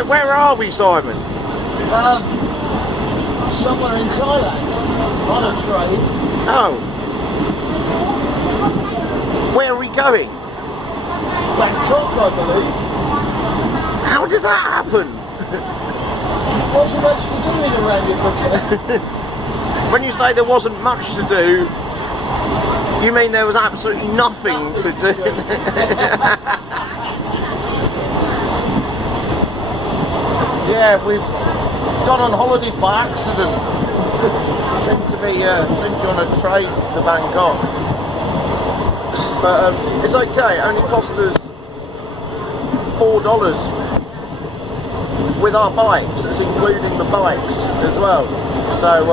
Where are we, Simon? Somewhere in Thailand, on a train. Oh. Where are we going? Bangkok, I believe. How did that happen? Wasn't much to do in around your When you say there wasn't much to do, you mean there was absolutely nothing to do? Yeah, we've gone on holiday by accident. Seemed to be on a train to Bangkok. But it's okay, it only cost us $4 with our bikes. It's including the bikes as well. So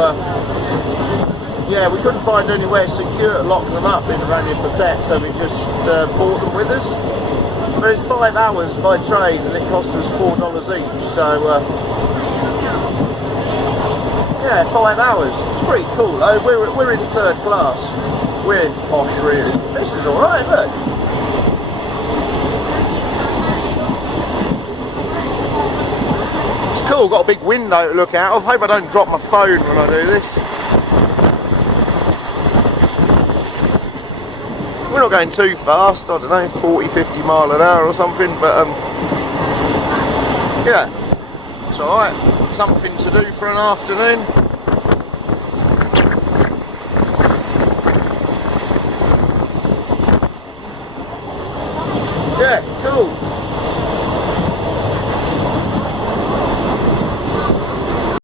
yeah, we couldn't find anywhere secure to lock them up in Rania Patek, so we just bought them with us. But it's 5 hours by train and it cost us $4 each. So yeah, 5 hours. It's pretty cool. We're in third class. We're in posh, really. This is all right, look. It's cool. Got a big window to look out of. Hope I don't drop my phone when I do this. We're not going too fast, I don't know, 40-50 mile an hour or something, but yeah, it's alright, something to do for an afternoon.